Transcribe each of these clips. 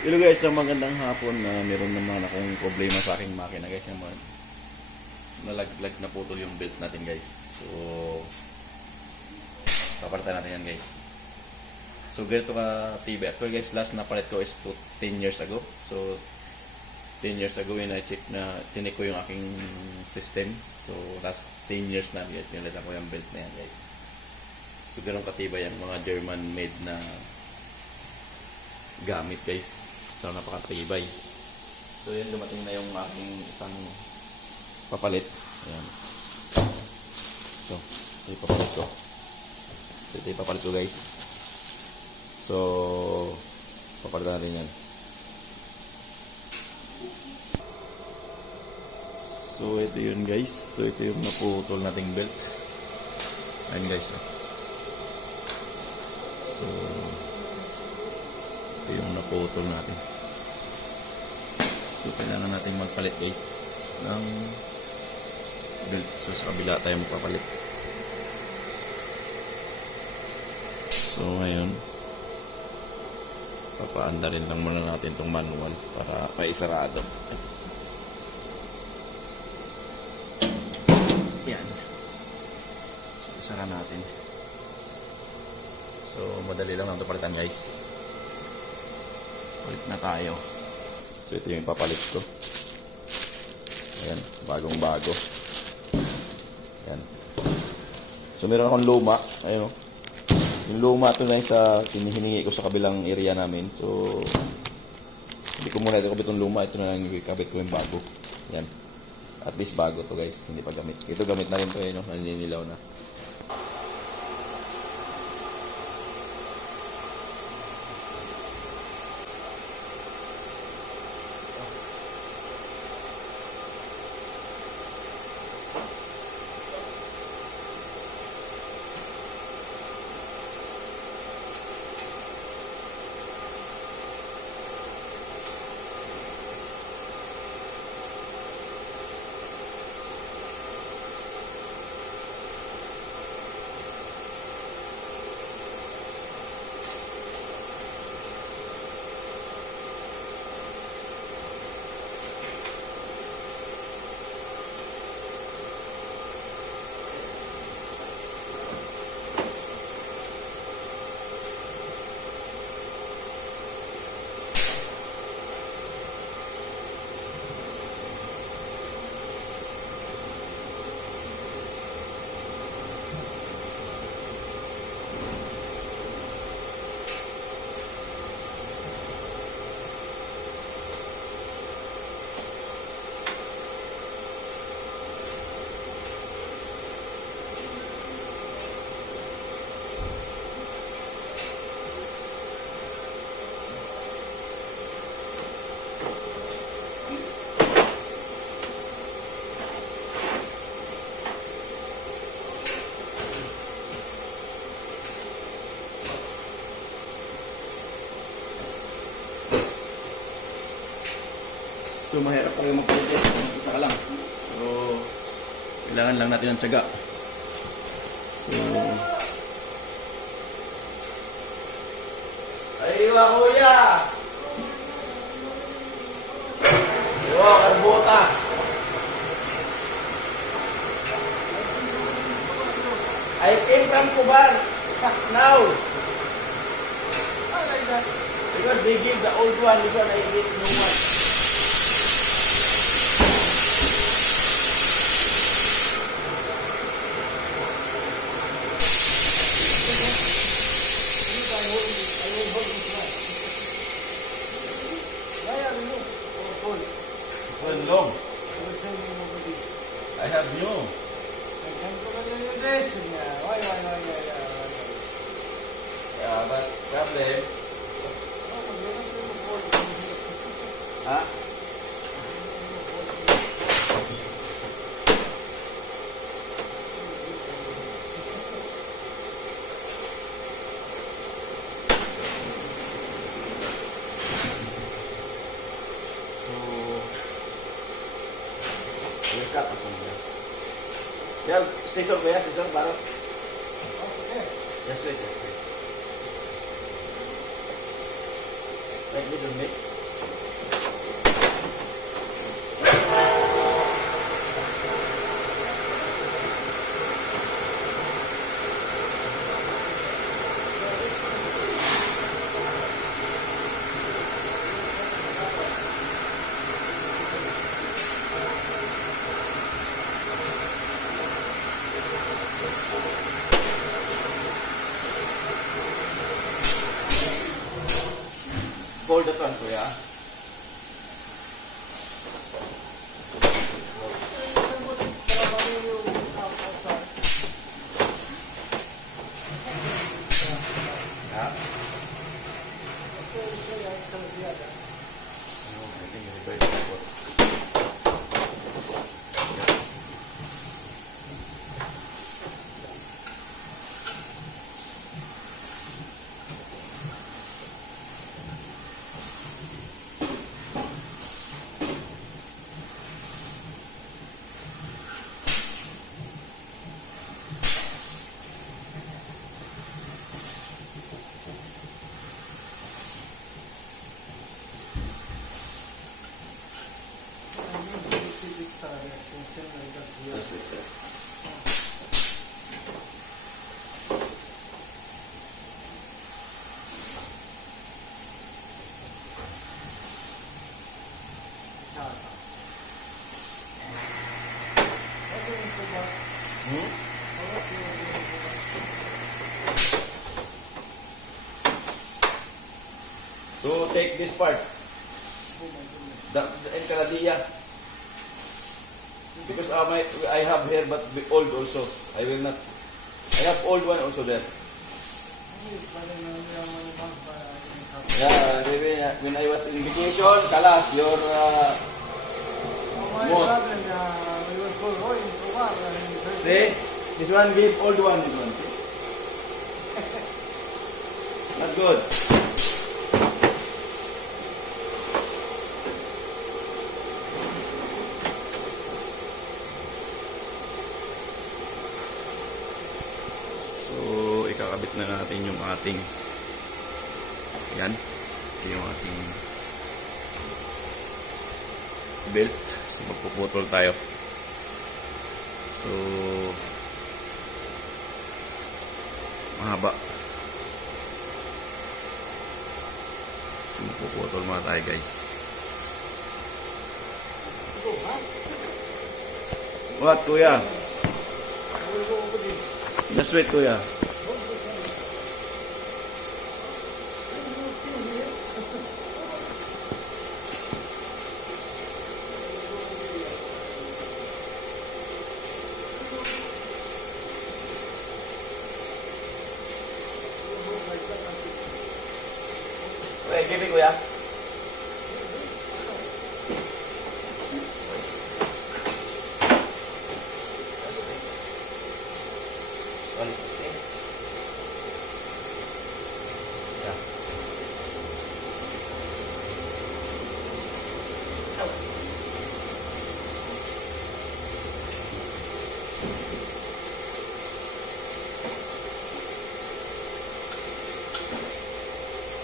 Hello guys, ang magandang hapon na meron naman akong problema sa aking makina guys. Naman nalaglag na putol yung belt natin guys. So papalitan natin yan guys. So ganito ka tibay. Actually guys, last na palit ko is 10 years ago. So 10 years ago yun, I-check na tinik ko yung aking system. So last 10 years na guys, nilala ko yung belt na yan guys. So ganun katibay yung mga German made na gamit guys. So napakatibay. So yun, dumating na yung aking isang papalit. Ayan. So ito yung papalit ko. So ito yung papalit ko guys. So papalitan natin yan. So ito yun guys. So ito yung naputol nating belt. Ayan guys. So ito yung naputol natin. So kailangan natin magpalit guys ng belt. So sa kabila tayo magpapalit. So ngayon papaandarin lang muna natin itong manual para paisarado. Yan. So isara natin. So madali lang ito palitan guys. Palit na tayo. So ito yung papalit ko. Ayan, bagong bago. Ayan. So meron akong luma. Ayun o. Yung luma ito na yung sa hinihingi ko sa kabilang area namin. So hindi ko muna ito kabit yung luma. Ito na lang yung kabit ko yung bago. Ayan. At least bago to guys. Hindi pa gamit. Ito gamit na rin to eh, no? Naninilaw na. So mahirap talaga magpalit eh. Isa ka lang. So kailangan lang natin ng tiyaga. So aywa kuya! Aywa karbota! I came from Kuban now. I like that. Because they give the old one, this one I give new one. Long. I have new. Yeah, but problem. Huh? Cut or something. Yeah, scissor ba yan? Scissor, baro? Okay. Just wait, just wait. Like little bit. Fold that one, kuya. Yeah. I think it's very difficult. Just like that. To take this part, the encaradilla, because I have here but old also. I will not. I have old one also there. Yeah, maybe, when I was in vacation, Kalas, your mood. See, this one give old one. This one, see? Not good. Ikakabit na natin yung ating yan, yung ating belt. So magpuputol tayo. So mahaba. So magpuputol muna tayo, guys. What, kuya? Just wait, kuya. Okay, give me, kuya.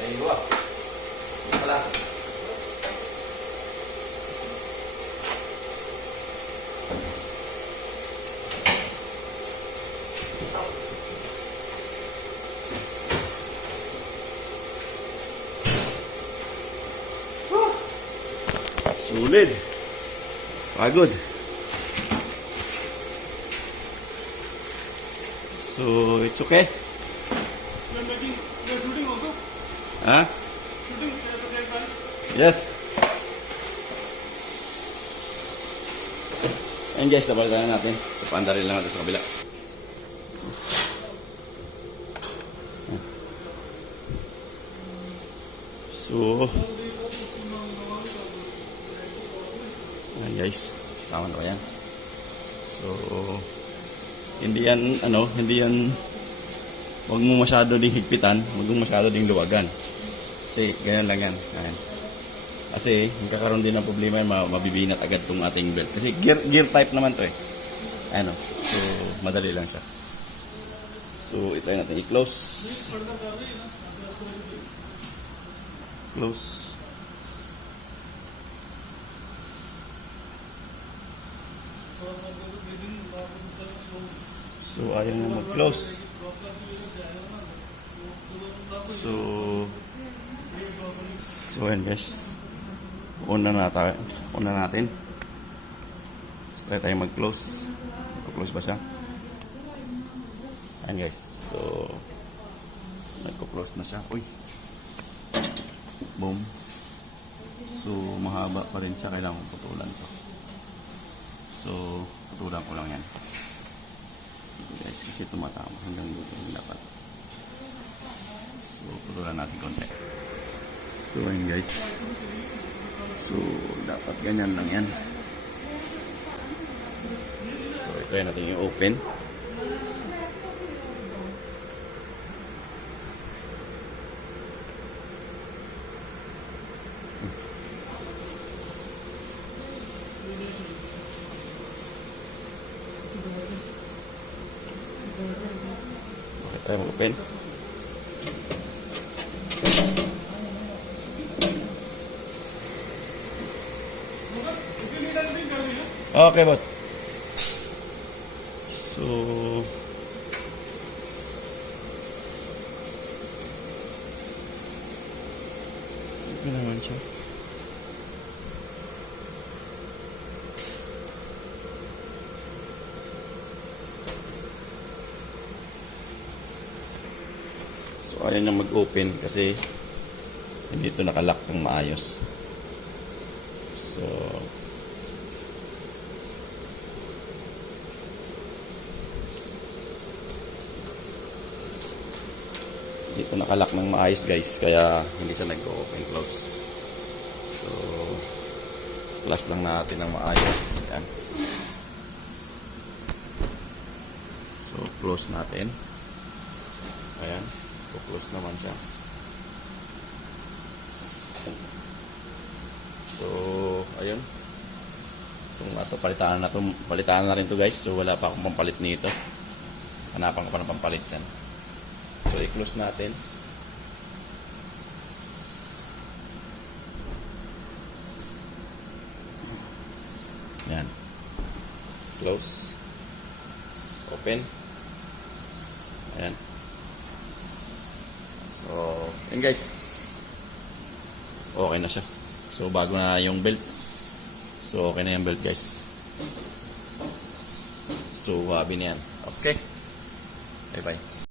Ayun dua. Wala. Sulit. Pagod. So, it's okay? Huh? Yes. Ayan guys, napalitan na natin. Paandarin lang natin sa kabila. So, ayan guys, tama na ba yan? So, hindi yan, huwag mo masyado ding higpitan, huwag mo masyado ding luwagan. Kasi, ganyan lang yan. Ayan. Kasi, magkakaroon din ng problema yan, mabibinat agad tong ating belt. Kasi, gear type naman to eh. Ayan o. So, madali lang siya. So, itry natin i-close. Close. So, ayaw na mag-close. So ayan guys, una natin. So, try tayo mag-close. Mag-close ba siya? Ayan guys, so nagko-close na siya. Uy, Boom. So, mahaba pa rin siya. Kailangan kong putulan to. So, putulan ko lang yan. Guys, kasi tumatama hanggang dito yung dapat. So, putulan natin konti. So, ayun guys. So, dapat ganyan lang yan. So, ito yan natin yung open. Okay, tayo mag-open. Okay, boss. So, ito naman siya. So, ayaw niyang mag-open kasi hindi ito nakalock ng maayos. So, hindi ito nakalock ng maayos guys, kaya hindi siya nag-open close. So, flash lang natin ng maayos. Yan. So, close natin. Ayan. Close naman siya. So, ayun. Itong ato, palitan na rin to guys. So, wala pa akong pampalit nito. Hanapan ko pa ng pampalit yan. So, i-close natin. Yan. Close. Open. Ayan. So, yun guys. Okay na siya. So, bago na yung belt. So, okay na yung belt guys. So, habi na yan. Okay. Bye-bye.